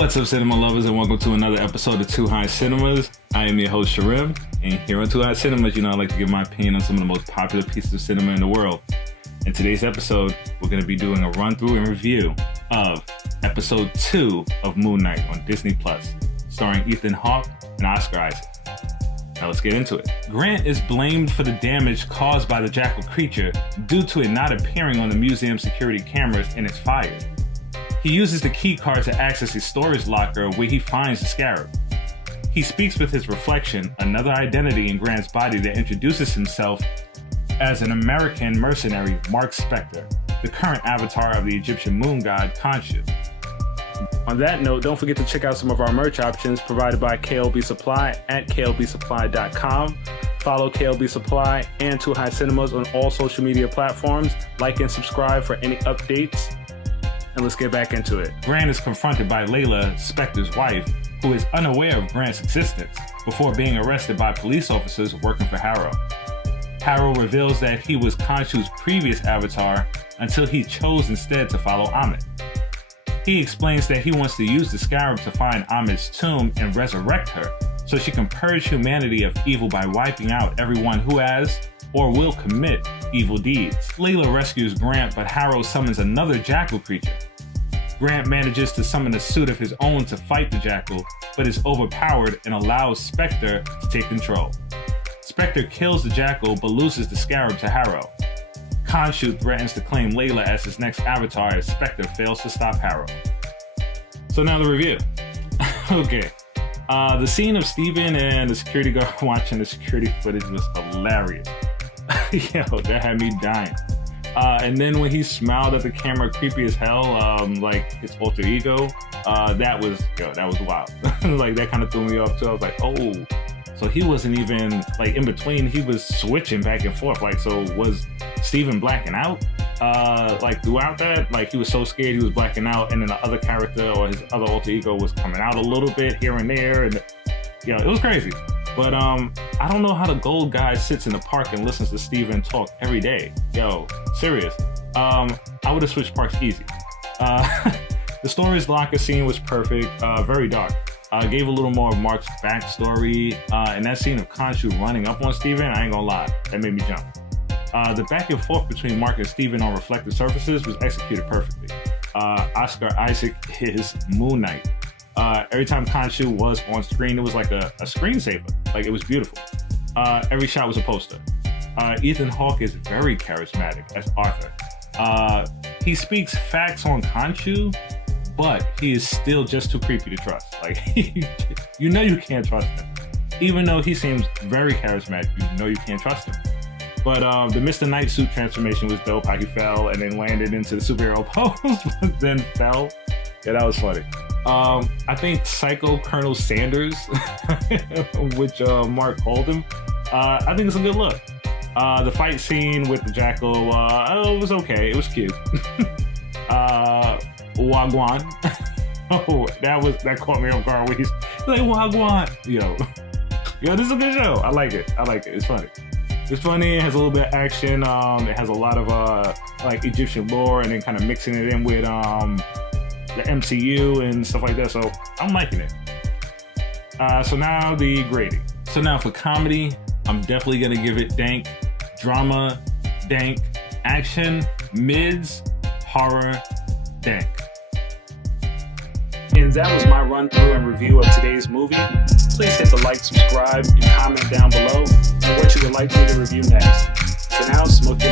What's up, cinema lovers, and welcome to another episode of Too High Cinemas. I am your host, SHRIM, and here on Too High Cinemas, I like to give my opinion on some of the most popular pieces of cinema in the world. In today's episode, we're going to be doing a run-through and review of episode 2 of Moon Knight on disneyplus, starring Ethan Hawke and Oscar Isaac. Now let's get into it. Grant is blamed for the damage caused by the jackal creature due to it not appearing on the museum security cameras and is fired. He uses the key card to access his storage locker where he finds the scarab. He speaks with his reflection, another identity in Grant's body that introduces himself as an American mercenary, Mark Spector, the current avatar of the Egyptian moon god Khonshu. On that note, don't forget to check out some of our merch options provided by KLB Supply at klbsupply.com. Follow KLB Supply and Too High Cinemas on all social media platforms. Like and subscribe for any updates. And let's get back into it. Grant is confronted by Layla, Spector's wife, who is unaware of Grant's existence before being arrested by police officers working for Harrow. Harrow reveals that he was Khonshu's previous avatar until he chose instead to follow Amit. He explains that he wants to use the scarab to find Amit's tomb and resurrect her so she can purge humanity of evil by wiping out everyone who has or will commit evil deeds. Layla rescues Grant, but Harrow summons another jackal creature. Grant manages to summon a suit of his own to fight the jackal, but is overpowered and allows Spector to take control. Spector kills the jackal but loses the scarab to Harrow. Khonshu threatens to claim Layla as his next avatar as Spector fails to stop Harrow. So now the review. Okay. The scene of Steven and the security guard watching the security footage was hilarious. Yo, that had me dying. And then when he smiled at the camera, creepy as hell, like his alter ego, that was wild. Like that kind of threw me off too. I was like, oh, so he wasn't even like in between. He was switching back and forth. Like, so was Steven blacking out? Like throughout that, like he was so scared he was blacking out, and then the other character or his other alter ego was coming out a little bit here and there, and it was crazy. But I don't know how the gold guy sits in the park and listens to Steven talk every day. Yo, serious. I would have switched parks easy. The story's locker scene was perfect, very dark. Gave a little more of Mark's backstory, and that scene of Khonshu running up on Steven, I ain't gonna lie, that made me jump. The back and forth between Mark and Steven on reflective surfaces was executed perfectly. Oscar Isaac is Moon Knight. Every time Khonshu was on screen, it was like a screensaver. Like, it was beautiful. Every shot was a poster. Ethan Hawke is very charismatic as Arthur. He speaks facts on Khonshu, but he is still just too creepy to trust. Like, you know you can't trust him. Even though he seems very charismatic, you know you can't trust him. But the Mr. Knight suit transformation was dope, how he fell and then landed into the superhero pose, but then fell. Yeah, that was funny. I think Psycho Colonel Sanders, which Mark called him, I think it's a good look. The fight scene with the jackal, it was okay. It was cute. Wagwan. Oh, that caught me off guard when he's like, Wagwan. Yo, this is a good show. I like it. It's funny. It's funny. It has a little bit of action. It has a lot of like Egyptian lore, and then kind of mixing it in with the MCU and stuff like that. So I'm liking it. So now the grading. So now for comedy, I'm definitely gonna give it dank. Drama, dank. Action, mids. Horror, dank. And that was my run through and review of today's movie. Please hit the like, subscribe, and comment down below on what you would like me to review next. For now, smoke your